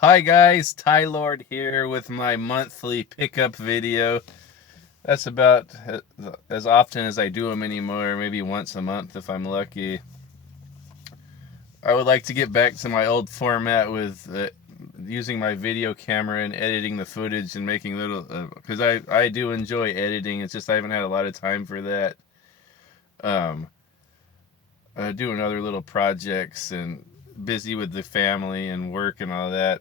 Hi guys, Ty Lord here with my monthly pickup video. That's about as often as I do them anymore, maybe once a month if I'm lucky. I would like to get back to my old format with using my video camera and editing the footage and making little, because I do enjoy editing, it's just I haven't had a lot of time for that. Um, Doing other little projects and busy with the family and work and all that.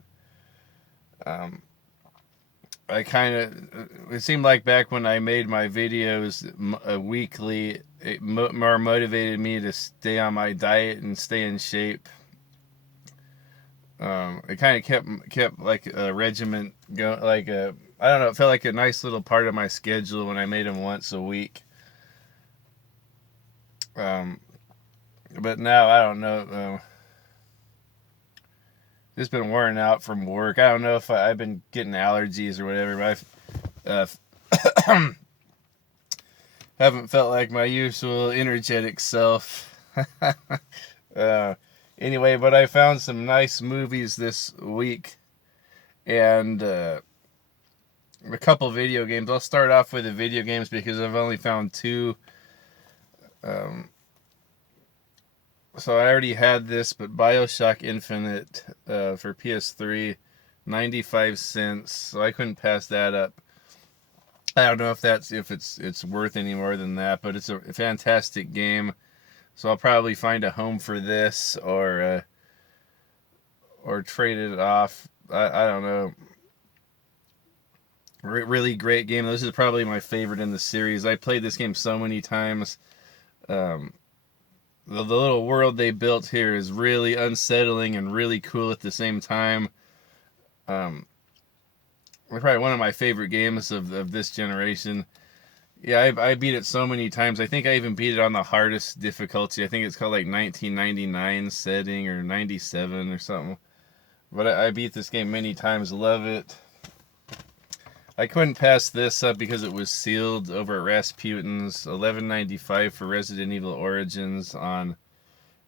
Um, I kind of, it seemed like back when I made my videos weekly, it more motivated me to stay on my diet and stay in shape. It kind of kept like a regiment going, like I don't know, it felt like a nice little part of my schedule when I made them once a week. Um, but now I don't know. Just been worn out from work. I don't know if I've been getting allergies or whatever, but haven't felt like my usual energetic self. uh, anyway, but I found some nice movies this week and a couple video games. I'll start off with the video games because I've only found two. Um, so I already had this, but Bioshock Infinite for PS3, 95 cents. So I couldn't pass that up. I don't know if it's worth any more than that, but it's a fantastic game. So I'll probably find a home for this or trade it off. I don't know. Really great game. This is probably my favorite in the series. I played this game so many times. Um, the little world they built here is really unsettling and really cool at the same time. Um, Probably one of my favorite games of this generation. Yeah, I beat it so many times. I think I even beat it on the hardest difficulty. I think it's called like 1999 setting or 97 or something. But I beat this game many times. Love it. I couldn't pass this up because it was sealed over at Rasputin's. 11.95 for Resident Evil Origins on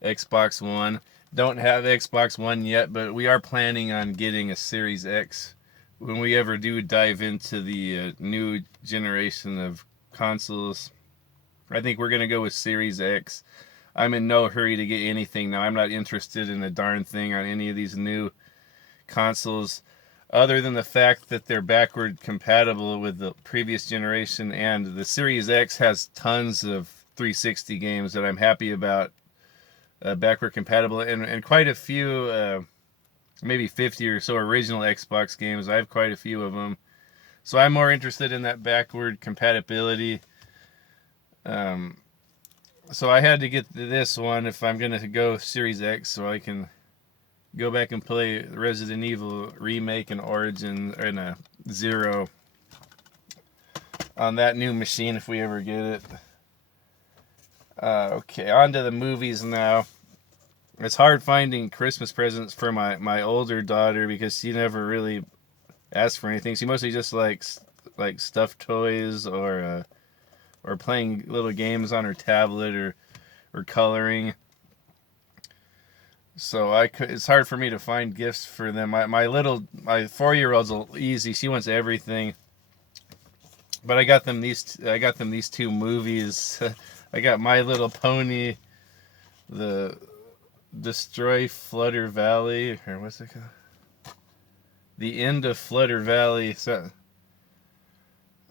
Xbox One. Don't have Xbox One yet, but we are planning on getting a Series X when we ever do dive into the new generation of consoles. I think we're going to go with Series X. I'm in no hurry to get anything now. I'm not interested in a darn thing on any of these new consoles other than the fact that they're backward compatible with the previous generation, and the Series X has tons of 360 games that I'm happy about backward compatible, and quite a few, maybe 50 or so original Xbox games. I have quite a few of them. So I'm more interested in that backward compatibility. Um, so I had to get this one if I'm going to go Series X so I can go back and play Resident Evil Remake and Origin and a Zero on that new machine if we ever get it. Okay, on to the movies now. It's hard finding Christmas presents for my older daughter because she never really asked for anything. She mostly just likes like stuffed toys or playing little games on her tablet or coloring. So it's hard for me to find gifts for them. My 4-year-old's easy. She wants everything. But I got them these two movies. I got My Little Pony, the Destroy Flutter Valley, or what's it called? The End of Flutter Valley. So,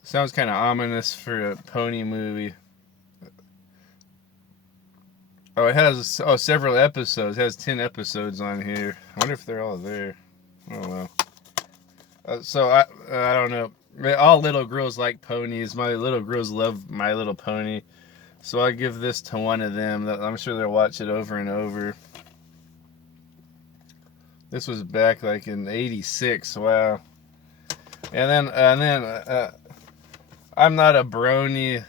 sounds kind of ominous for a pony movie. Oh, it has several episodes. It has 10 episodes on here. I wonder if they're all there. Oh well. I don't know. All little girls like ponies. My little girls love My Little Pony. So I give this to one of them. I'm sure they'll watch it over and over. This was back like in '86. Wow. And then I'm not a brony.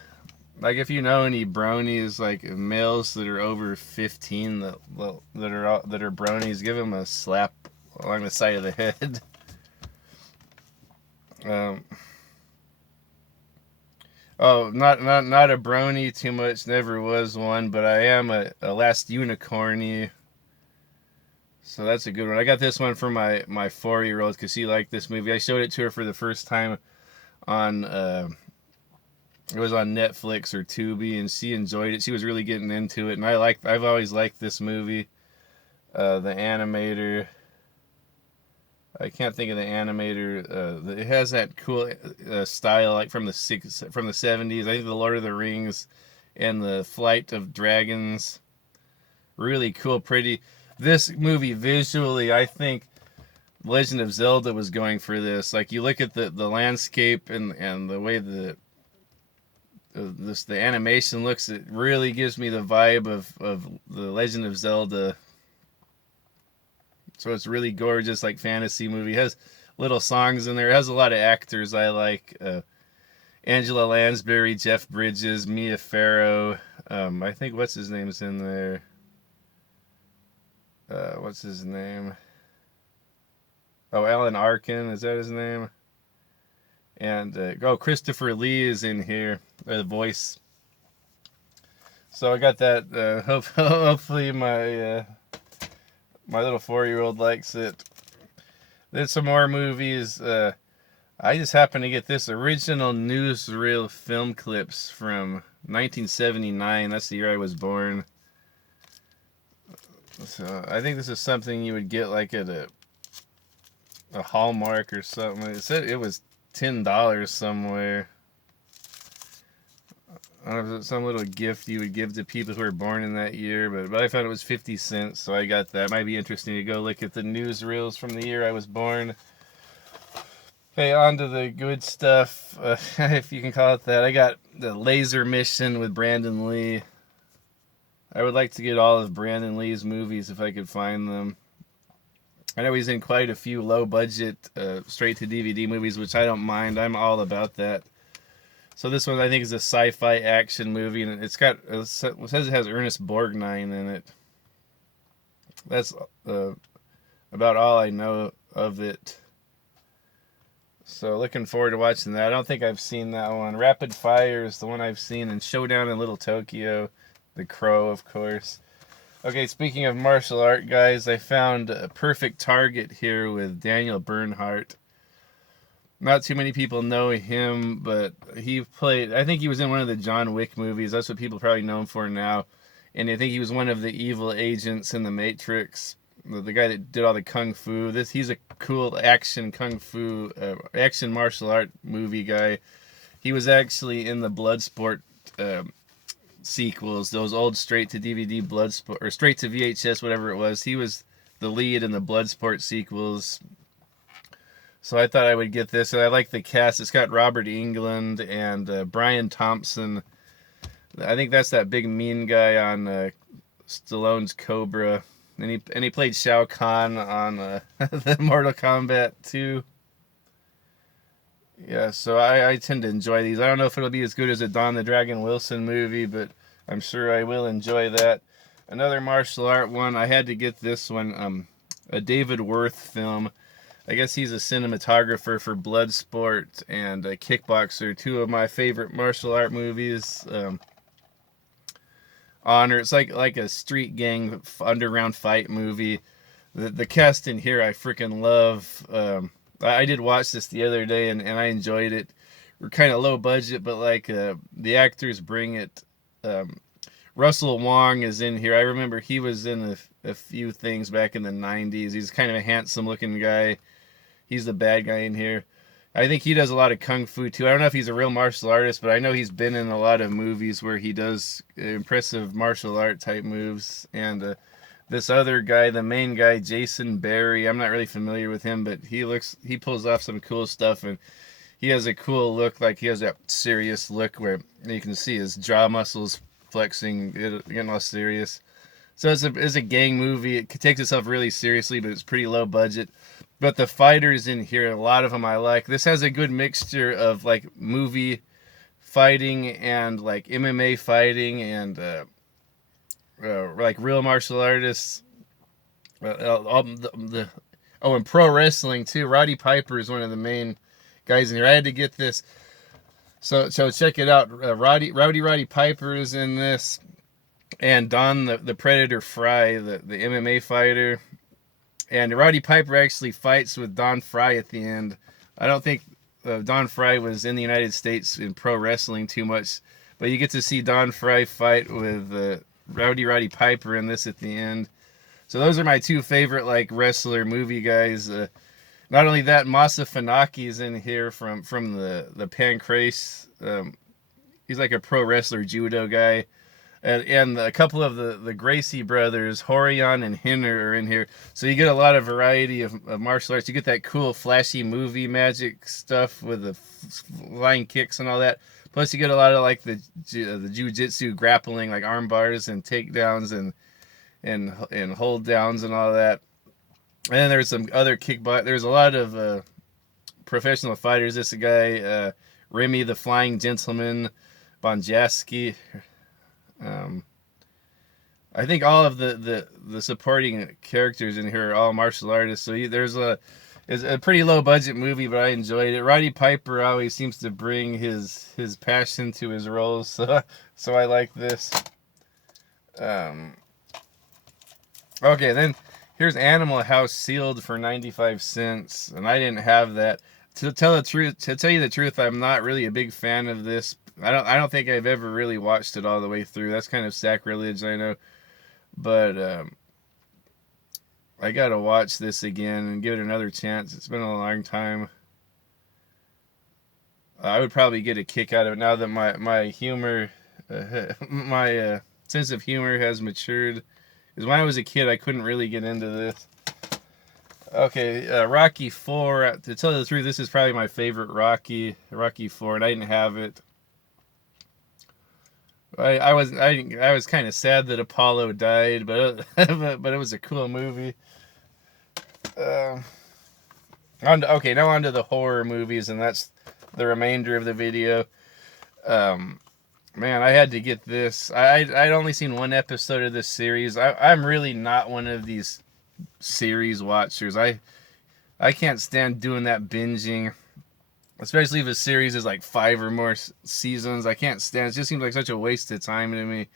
Like if you know any bronies, like males that are over 15 that are bronies, give them a slap along the side of the head. Um, not a brony too much. Never was one, but I am a last unicorny. So that's a good one. I got this one for my 4-year-old because she liked this movie. I showed it to her for the first time on it was on Netflix or Tubi, and she enjoyed it. She was really getting into it, and I've always liked this movie. The animator, I can't think of the animator. It has that cool style like from the 70s. I think the Lord of the Rings and the Flight of Dragons. Really cool, pretty. This movie visually, I think Legend of Zelda was going for this. Like you look at the landscape and the way the animation looks, it really gives me the vibe of the Legend of Zelda. So it's really gorgeous, like fantasy movie. It has little songs in there. It has a lot of actors I like. Angela Lansbury, Jeff Bridges, Mia Farrow. I think what's his name's in there. What's his name? Oh, Alan Arkin, is that his name? And Christopher Lee is in here, the voice. So I got that. Hopefully my little 4-year-old likes it. There's some more movies. I just happened to get this original newsreel film clips from 1979. That's the year I was born. So I think this is something you would get like at a Hallmark or something. It said it was $10 somewhere. I don't know if it's some little gift you would give to people who were born in that year, but I found it was 50 cents, so I got that. Might be interesting to go look at the newsreels from the year I was born. Okay, on to the good stuff, if you can call it that. I got the Laser Mission with Brandon Lee. I would like to get all of Brandon Lee's movies if I could find them. I know he's in quite a few low-budget, straight-to-DVD movies, which I don't mind. I'm all about that. So this one I think is a sci-fi action movie, and it says it has Ernest Borgnine in it. That's about all I know of it. So looking forward to watching that. I don't think I've seen that one. Rapid Fire is the one I've seen, and Showdown in Little Tokyo. The Crow, of course. Okay, speaking of martial art, guys, I found a Perfect Target here with Daniel Bernhardt. Not too many people know him, but he played, I think he was in one of the John Wick movies. That's what people probably know him for now. And I think he was one of the evil agents in The Matrix. The guy that did all the kung fu. He's a cool action kung fu, action martial art movie guy. He was actually in the Bloodsport sequels, those old straight-to-DVD Bloodsport, or straight-to-VHS, whatever it was. He was the lead in the Bloodsport sequels. So I thought I would get this, and I like the cast. It's got Robert Englund and Brian Thompson. I think that's that big mean guy on Stallone's Cobra. And he played Shao Kahn on the Mortal Kombat 2. Yeah, so I tend to enjoy these. I don't know if it'll be as good as a Don the Dragon Wilson movie, but I'm sure I will enjoy that. Another martial art one, I had to get this one, a David Worth film. I guess he's a cinematographer for Bloodsport and Kickboxer, two of my favorite martial art movies. Honor, it's like a street gang underground fight movie. The cast in here I freaking love. I did watch this the other day and I enjoyed it. We're kind of low budget, but like the actors bring it. Russell Wong is in here. I remember he was in a few things back in the 90s. He's kind of a handsome looking guy. He's the bad guy in here. I think he does a lot of kung fu too. I don't know if he's a real martial artist, but I know he's been in a lot of movies where he does impressive martial art type moves. And this other guy, the main guy, Jason Barry, I'm not really familiar with him, but he pulls off some cool stuff, and he has a cool look. Like he has that serious look where you can see his jaw muscles flexing, getting all serious. So it's a gang movie. It takes itself really seriously, but it's pretty low budget. But the fighters in here, a lot of them I like. This has a good mixture of like movie fighting and like MMA fighting and like real martial artists. And pro wrestling too. Roddy Piper is one of the main guys in here. I had to get this. So check it out. Roddy Piper is in this, and Don the Predator Fry, the MMA fighter. And Roddy Piper actually fights with Don Fry at the end. I don't think Don Fry was in the United States in pro wrestling too much, but you get to see Don Fry fight with Roddy Piper in this at the end. So those are my two favorite like wrestler movie guys. Not only that, Masa Fanaki's in here from the Pancrase. He's like a pro wrestler judo guy. And a couple of the Gracie brothers, Horion and Hinner, are in here. So you get a lot of variety of martial arts. You get that cool, flashy movie magic stuff with the flying kicks and all that. Plus, you get a lot of like the jiu-jitsu grappling, like arm bars and takedowns and hold downs and all that. And then there's some other kickbox. There's a lot of professional fighters. This guy, Remy the Flying Gentleman, Bonjasky. I think all of the supporting characters in here are all martial artists. So it's a pretty low budget movie, but I enjoyed it. Roddy Piper always seems to bring his passion to his roles, so I like this. Okay, then here's Animal House sealed for 95 cents, and I didn't have that. To tell you the truth, I'm not really a big fan of this. I don't think I've ever really watched it all the way through. That's kind of sacrilege, I know. But I gotta watch this again and give it another chance. It's been a long time. I would probably get a kick out of it now that my humor, my sense of humor has matured. Because when I was a kid, I couldn't really get into this. Okay, Rocky 4. To tell you the truth, this is probably my favorite Rocky 4, and I didn't have it. I was kind of sad that Apollo died, but it was a cool movie. Now on to the horror movies, and that's the remainder of the video. Man, I had to get this. I'd only seen one episode of this series. I'm really not one of these series watchers. I can't stand doing that binging. Especially if a series is like 5 or more seasons. I can't stand it. It just seems like such a waste of time to me.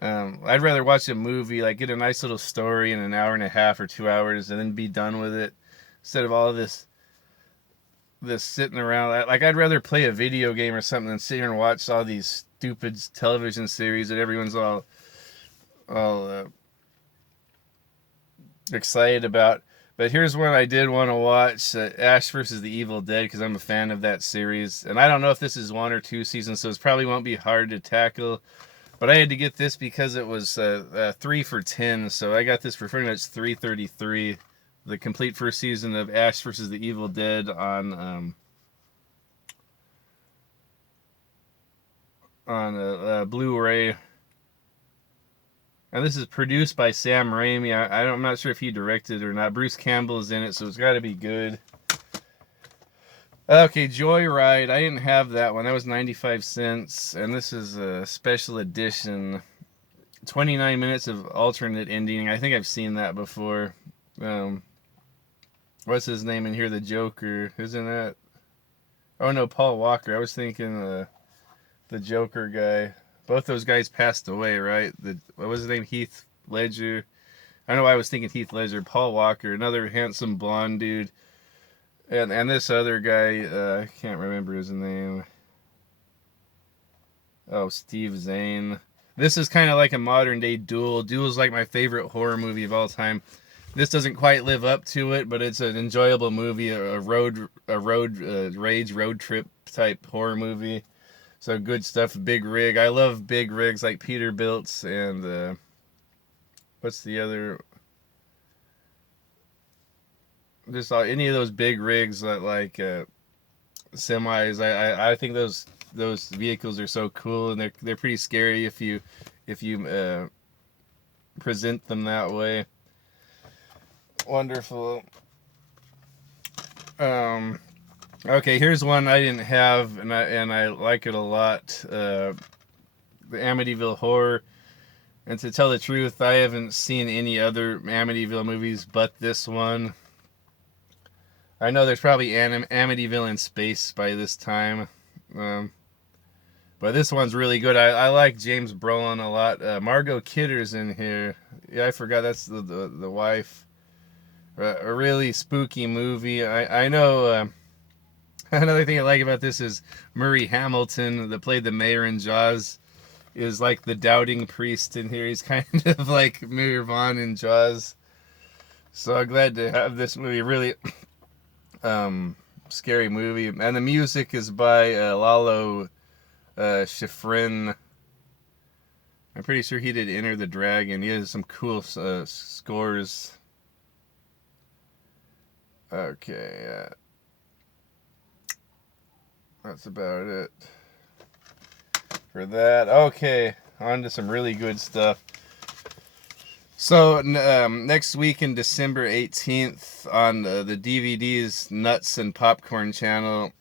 I'd rather watch a movie, like get a nice little story in an hour and a half or 2 hours and then be done with it. Instead of all of this sitting around. Like, I'd rather play a video game or something than sit here and watch all these stupid television series that everyone's all excited about. But here's one I did want to watch, Ash vs. the Evil Dead, because I'm a fan of that series. And I don't know if this is 1 or 2 seasons, so it probably won't be hard to tackle. But I had to get this because it was 3 for $10, so I got this for pretty much $3.33. The complete first season of Ash vs. the Evil Dead on Blu-ray. And this is produced by Sam Raimi. I'm not sure if he directed it or not. Bruce Campbell is in it, so it's got to be good. Okay, Joyride. I didn't have that one. That was 95 cents. And this is a special edition. 29 minutes of alternate ending. I think I've seen that before. What's his name in here? The Joker. Isn't that? Oh, no, Paul Walker. I was thinking the Joker guy. Both those guys passed away, right? What was his name? Heath Ledger. I know I was thinking Heath Ledger. Paul Walker, another handsome blonde dude. And this other guy, I can't remember his name. Oh, Steve Zahn. This is kind of like a modern day Duel. Duel is like my favorite horror movie of all time. This doesn't quite live up to it, but it's an enjoyable movie, a road rage road trip type horror movie. So good stuff. Big rig. I love big rigs like Peterbilt's and what's the other? Just any of those big rigs like semis. I think those vehicles are so cool, and they're pretty scary if you present them that way. Wonderful. Okay, here's one I didn't have, and I like it a lot. The Amityville Horror. And to tell the truth, I haven't seen any other Amityville movies but this one. I know there's probably Amityville in space by this time. But this one's really good. I like James Brolin a lot. Margot Kidder's in here. Yeah, I forgot that's the wife. a really spooky movie. I know. Another thing I like about this is Murray Hamilton, that played the mayor in Jaws, is like the doubting priest in here. He's kind of like Mayor Vaughn in Jaws. So I'm glad to have this movie. Really scary movie. And the music is by Lalo Schifrin. I'm pretty sure he did Enter the Dragon. He has some cool scores. Okay, that's about it for that. Okay, on to some really good stuff. So next week in December 18th on the DVD's Nuts and Popcorn channel,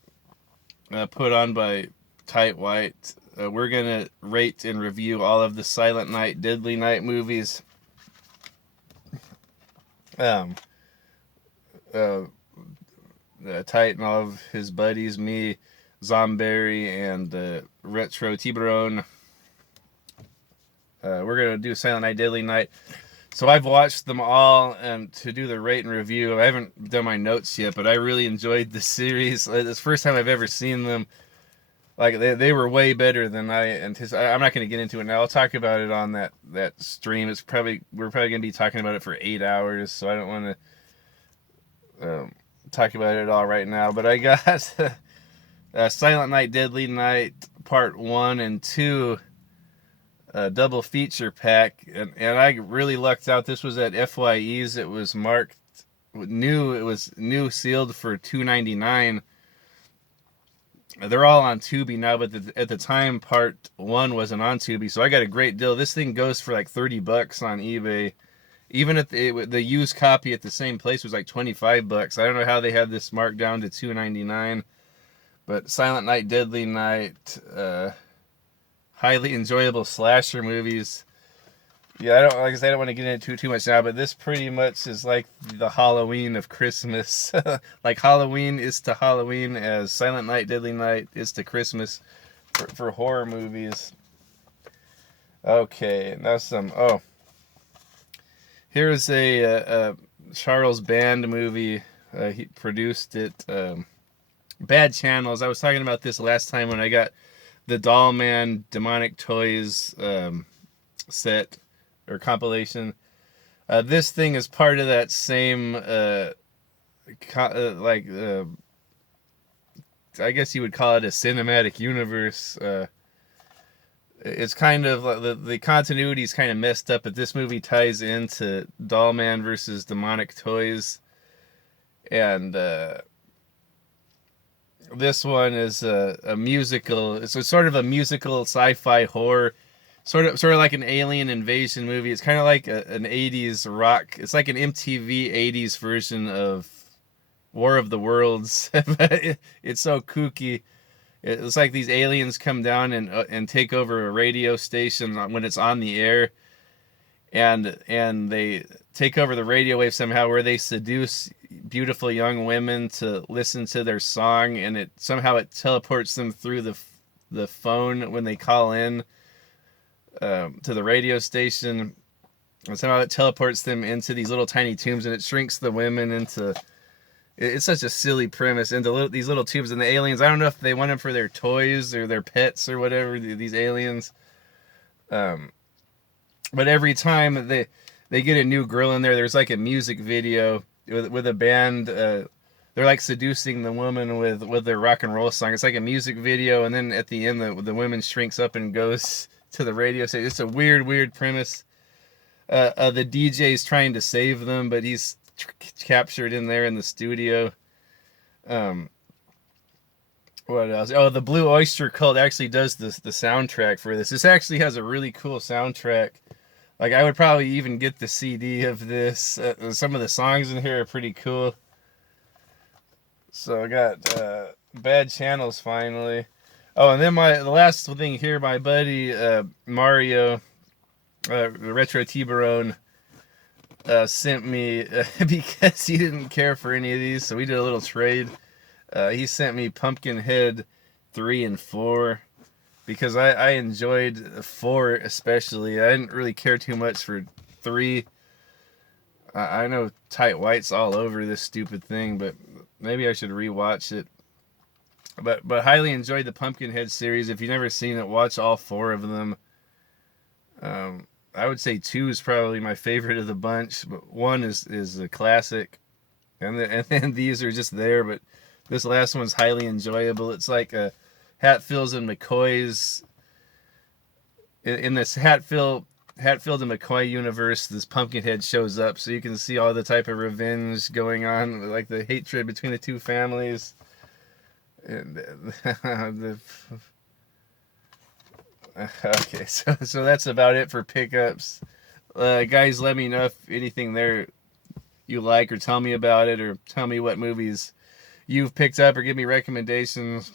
put on by Tight White, we're going to rate and review all of the Silent Night, Deadly Night movies. Tight and all of his buddies, me, Zomberry, and Retro Tiburon. We're going to do Silent Night, Deadly Night. So I've watched them all, and to do the rate and review, I haven't done my notes yet, but I really enjoyed the series. It's the first time I've ever seen them. Like, they were way better than I anticipated. I'm not going to get into it now. I'll talk about it on that stream. We're probably going to be talking about it for 8 hours, so I don't want to talk about it all right now. But I got Silent Night, Deadly Night Part 1 and 2 double feature pack, and I really lucked out. This was at FYE's. It was marked new. It was new, sealed for $2.99. They're all on Tubi now, but at the time, Part 1 wasn't on Tubi, so I got a great deal. This thing goes for like $30 on eBay. Even at the used copy at the same place was like $25. I don't know how they had this marked down to $2.99. But Silent Night, Deadly Night, highly enjoyable slasher movies. Yeah, like I said, I don't want to get into too much now, but this pretty much is like the Halloween of Christmas. Like Halloween is to Halloween as Silent Night, Deadly Night is to Christmas for horror movies. Okay, now here's a Charles Band movie. He produced it. Bad Channels. I was talking about this last time when I got the Doll Man Demonic Toys set or compilation. This thing is part of that same I guess you would call it a cinematic universe. It's kind of the continuity is kind of messed up, but this movie ties into Doll Man versus Demonic Toys, and this one is a musical. It's sort of a musical sci-fi horror. Sort of like an alien invasion movie. It's kind of like an 80s rock. It's like an MTV 80s version of War of the Worlds. It's so kooky. It's like these aliens come down and take over a radio station when it's on the air. And they take over the radio wave somehow, where they seduce beautiful young women to listen to their song, and it teleports them through the phone when they call in to the radio station, and somehow it teleports them into these little tiny tubes, and it shrinks the women into. It's such a silly premise, into these little tubes, and the aliens. I don't know if they want them for their toys or their pets or whatever. These aliens, but every time they get a new girl in there, there's like a music video with a band. They're like seducing the woman with their rock and roll song. It's like a music video, and then at the end, the woman shrinks up and goes to the radio station. It's a weird premise. The DJ's trying to save them, but he's captured in there in the studio. What else? Oh, the Blue Oyster Cult actually does the soundtrack for this. This actually has a really cool soundtrack. Like, I would probably even get the CD of this. Some of the songs in here are pretty cool. So I got Bad Channels finally. Oh, and then the last thing here, my buddy Mario, Retro Tiburon, sent me because he didn't care for any of these, so we did a little trade. He sent me Pumpkinhead 3 and 4 because I enjoyed 4 especially. I didn't really care too much for 3. I know Tight White's all over this stupid thing, but maybe I should rewatch it. But highly enjoyed the Pumpkinhead series. If you've never seen it, watch all 4 of them. I would say 2 is probably my favorite of the bunch, but 1 is a classic, and then these are just there. But this last one's highly enjoyable. It's like a Hatfields and McCoys. In this Hatfield and McCoy universe, this Pumpkinhead shows up, so you can see all the type of revenge going on, like the hatred between the 2 families. And okay, so that's about it for pickups. Guys, let me know if anything there you like, or tell me about it, or tell me what movies you've picked up, or give me recommendations.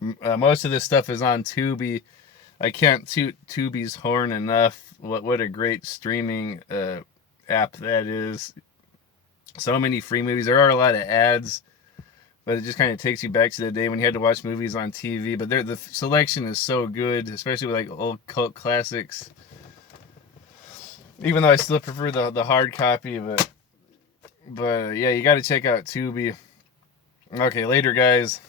Most of this stuff is on Tubi. I can't toot Tubi's horn enough. What a great streaming app that is. So many free movies. There are a lot of ads, but it just kind of takes you back to the day when you had to watch movies on TV. But the selection is so good, especially with like old cult classics. Even though I still prefer the hard copy, but yeah, you got to check out Tubi. Okay, later, guys.